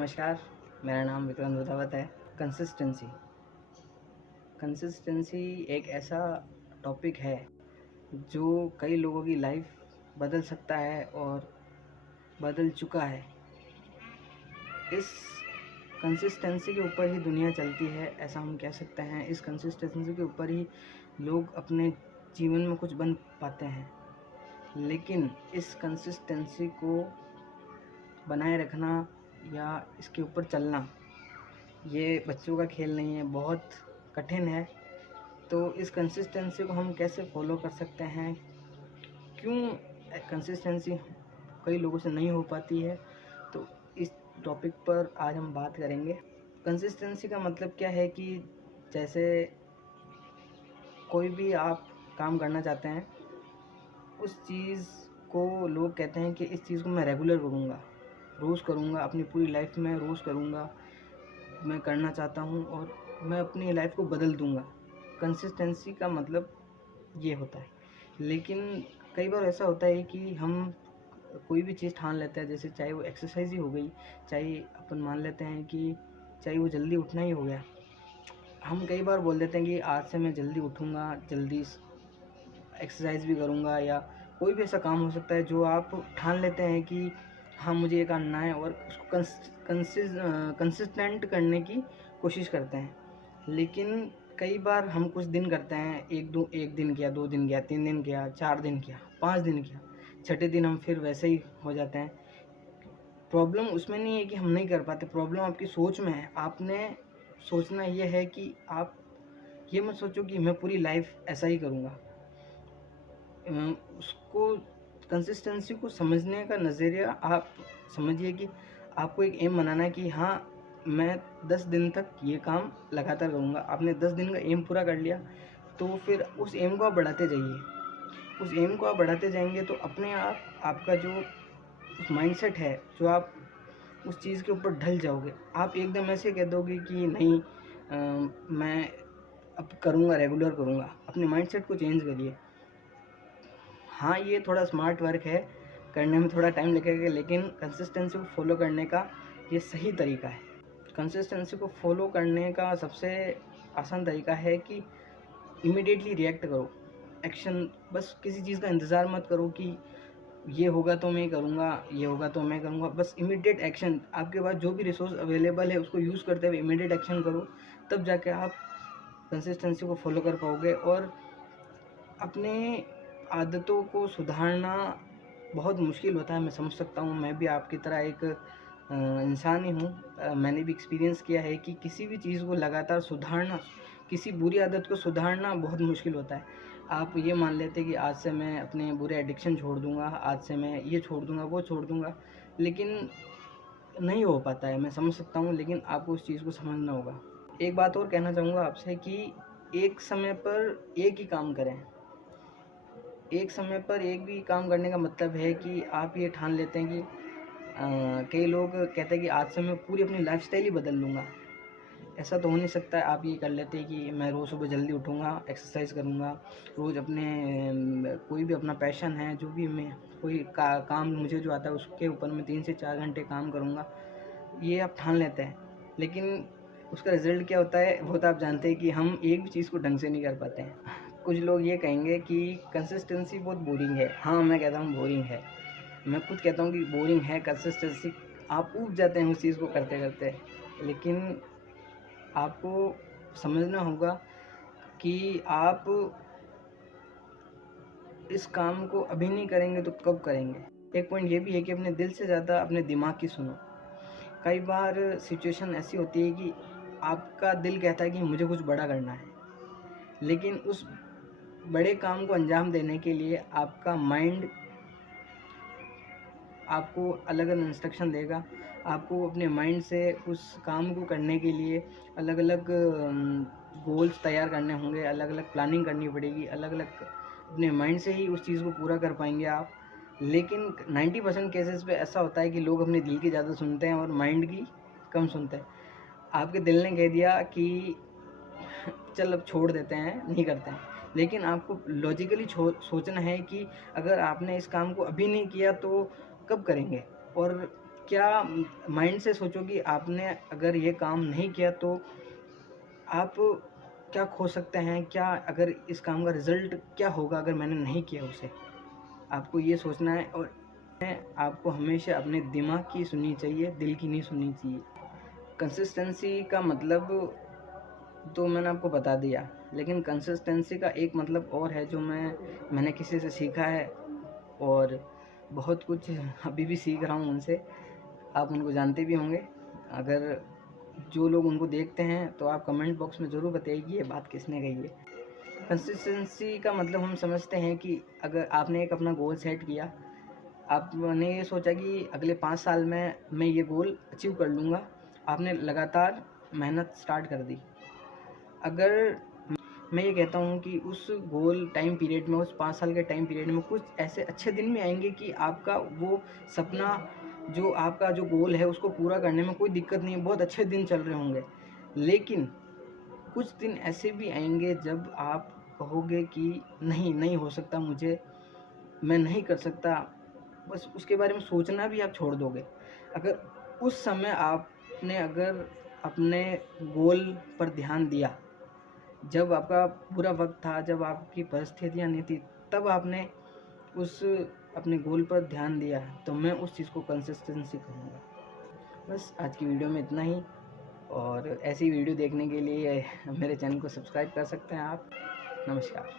नमस्कार, मेरा नाम विक्रम रुदावत है। कंसिस्टेंसी कंसिस्टेंसी एक ऐसा टॉपिक है जो कई लोगों की लाइफ बदल सकता है और बदल चुका है। इस कंसिस्टेंसी के ऊपर ही दुनिया चलती है, ऐसा हम कह सकते हैं। इस कंसिस्टेंसी के ऊपर ही लोग अपने जीवन में कुछ बन पाते हैं। लेकिन इस कंसिस्टेंसी को बनाए रखना या इसके ऊपर चलना ये बच्चों का खेल नहीं है, बहुत कठिन है। तो इस कंसिस्टेंसी को हम कैसे फॉलो कर सकते हैं, क्यों कंसिस्टेंसी कई लोगों से नहीं हो पाती है, तो इस टॉपिक पर आज हम बात करेंगे। कंसिस्टेंसी का मतलब क्या है कि जैसे कोई भी आप काम करना चाहते हैं, उस चीज़ को लोग कहते हैं कि इस चीज़ को मैं रेगुलर करूँगा, रोज़ करूँगा, अपनी पूरी लाइफ में रोज़ करूँगा, मैं करना चाहता हूँ और मैं अपनी लाइफ को बदल दूँगा। कंसिस्टेंसी का मतलब ये होता है। लेकिन कई बार ऐसा होता है कि हम कोई भी चीज़ ठान लेते हैं, जैसे चाहे वो एक्सरसाइज ही हो गई, चाहे अपन मान लेते हैं कि चाहे वो जल्दी उठना ही हो गया। हम कई बार बोल देते हैं कि आज से मैं जल्दी उठूँगा, जल्दी एक्सरसाइज भी करूँगा, या कोई भी ऐसा काम हो सकता है जो आप ठान लेते हैं कि हाँ मुझे ये करना है, और उसको कंसिस्टेंट करने की कोशिश करते हैं। लेकिन कई बार हम कुछ दिन करते हैं, एक दिन किया, 2 दिन किया, 3 दिन किया, 4 दिन किया, 5 दिन किया, छठे दिन हम फिर वैसे ही हो जाते हैं। प्रॉब्लम उसमें नहीं है कि हम नहीं कर पाते, प्रॉब्लम आपकी सोच में है। आपने सोचना ये है कि आप ये मत सोचो कि मैं पूरी लाइफ ऐसा ही करूँगा। उसको कंसिस्टेंसी को समझने का नज़रिया आप समझिए कि आपको एक एम बनाना है कि हाँ मैं 10 दिन तक ये काम लगातार करूँगा। आपने 10 दिन का एम पूरा कर लिया, तो फिर उस एम को आप बढ़ाते जाइए। उस एम को आप बढ़ाते जाएंगे तो अपने आप आपका जो उस माइंडसेट है, जो आप उस चीज़ के ऊपर ढल जाओगे। आप एकदम ऐसे कह दोगे कि नहीं मैं अब करूँगा, रेगुलर करूँगा। अपने माइंडसेट को चेंज करिए। हाँ, ये थोड़ा स्मार्ट वर्क है, करने में थोड़ा टाइम लगेगा, लेकिन कंसिस्टेंसी को फॉलो करने का ये सही तरीका है। कंसिस्टेंसी को फॉलो करने का सबसे आसान तरीका है कि इमीडिएटली रिएक्ट करो। एक्शन, बस किसी चीज़ का इंतज़ार मत करो कि ये होगा तो मैं करूँगा, ये होगा तो मैं करूँगा। बस इमीडिएट एक्शन, आपके पास जो भी रिसोर्स अवेलेबल है उसको यूज़ करते हुए इमीडिएट एक्शन करो, तब जाके आप कंसिस्टेंसी को फॉलो कर पाओगे। और अपने आदतों को सुधारना बहुत मुश्किल होता है, मैं समझ सकता हूँ। मैं भी आपकी तरह एक इंसान ही हूँ। मैंने भी एक्सपीरियंस किया है कि किसी भी चीज़ को लगातार सुधारना, किसी बुरी आदत को सुधारना बहुत मुश्किल होता है। आप ये मान लेते कि आज से मैं अपने बुरे एडिक्शन छोड़ दूँगा, आज से मैं ये छोड़ दूँगा, वो छोड़ दूँगा, लेकिन नहीं हो पाता है। मैं समझ सकता हूँ, लेकिन आपको उस चीज़ को समझना होगा। एक बात और कहना चाहूँगा आपसे कि एक समय पर एक ही काम करें। एक समय पर एक भी काम करने का मतलब है कि आप ये ठान लेते हैं कि कई लोग कहते हैं कि आज से मैं पूरी अपनी लाइफस्टाइल ही बदल लूँगा। ऐसा तो हो नहीं सकता है। आप ये कर लेते हैं कि मैं रोज़ सुबह जल्दी उठूँगा, एक्सरसाइज करूँगा, रोज़ अपने कोई भी अपना पैशन है, जो भी मैं कोई काम मुझे जो आता है उसके ऊपर मैं 3 से 4 घंटे काम करूँगा, ये आप ठान लेते हैं। लेकिन उसका रिज़ल्ट क्या होता है वो तो आप जानते हैं कि हम एक भी चीज़ को ढंग से नहीं कर पाते हैं। कुछ लोग ये कहेंगे कि कंसिस्टेंसी बहुत बोरिंग है। हाँ, मैं कहता हूँ बोरिंग है। मैं खुद कहता हूँ कि बोरिंग है कंसिस्टेंसी। आप ऊब जाते हैं उस चीज़ को करते-करते। लेकिन आपको समझना होगा कि आप इस काम को अभी नहीं करेंगे तो कब करेंगे। एक पॉइंट ये भी है कि अपने दिल से ज़्यादा अपने दिमाग की सुनो। कई बार सिचुएशन ऐसी होती है कि आपका दिल कहता है कि मुझे कुछ बड़ा करना है, लेकिन उस बड़े काम को अंजाम देने के लिए आपका माइंड आपको अलग अलग इंस्ट्रक्शन देगा। आपको अपने माइंड से उस काम को करने के लिए अलग अलग गोल्स तैयार करने होंगे, अलग अलग प्लानिंग करनी पड़ेगी, अलग अलग अपने माइंड से ही उस चीज़ को पूरा कर पाएंगे आप। लेकिन 90% केसेस पे ऐसा होता है कि लोग अपने दिल की ज़्यादा सुनते हैं और माइंड की कम सुनते हैं। आपके दिल ने कह दिया कि चल अब छोड़ देते हैं, नहीं करते हैं, लेकिन आपको लॉजिकली सोचना है कि अगर आपने इस काम को अभी नहीं किया तो कब करेंगे, और क्या माइंड से सोचो कि आपने अगर ये काम नहीं किया तो आप क्या खो सकते हैं, क्या अगर इस काम का रिज़ल्ट क्या होगा अगर मैंने नहीं किया उसे। आपको ये सोचना है और आपको हमेशा अपने दिमाग की सुननी चाहिए, दिल की नहीं सुननी चाहिए। कंसिस्टेंसी का मतलब तो मैंने आपको बता दिया, लेकिन कंसिस्टेंसी का एक मतलब और है जो मैंने किसी से सीखा है और बहुत कुछ अभी भी सीख रहा हूँ उनसे। आप उनको जानते भी होंगे। अगर जो लोग उनको देखते हैं तो आप कमेंट बॉक्स में ज़रूर बताइए ये बात किसने कही है। कंसिस्टेंसी का मतलब हम समझते हैं कि अगर आपने एक अपना गोल सेट किया, आपने ये सोचा कि अगले 5 साल में मैं ये गोल अचीव कर लूँगा, आपने लगातार मेहनत स्टार्ट कर दी। अगर मैं ये कहता हूँ कि उस गोल टाइम पीरियड में, उस 5 साल के टाइम पीरियड में कुछ ऐसे अच्छे दिन भी आएंगे कि आपका वो सपना, जो आपका जो गोल है उसको पूरा करने में कोई दिक्कत नहीं है, बहुत अच्छे दिन चल रहे होंगे। लेकिन कुछ दिन ऐसे भी आएंगे जब आप कहोगे कि नहीं, नहीं हो सकता मुझे, मैं नहीं कर सकता, बस उसके बारे में सोचना भी आप छोड़ दोगे। अगर उस समय आपने अगर अपने गोल पर ध्यान दिया, जब आपका बुरा वक़्त था, जब आपकी परिस्थितियाँ नहीं थी, तब आपने उस अपने गोल पर ध्यान दिया, तो मैं उस चीज़ को कंसिस्टेंसी कहूँगा। बस आज की वीडियो में इतना ही, और ऐसी वीडियो देखने के लिए मेरे चैनल को सब्सक्राइब कर सकते हैं आप। नमस्कार।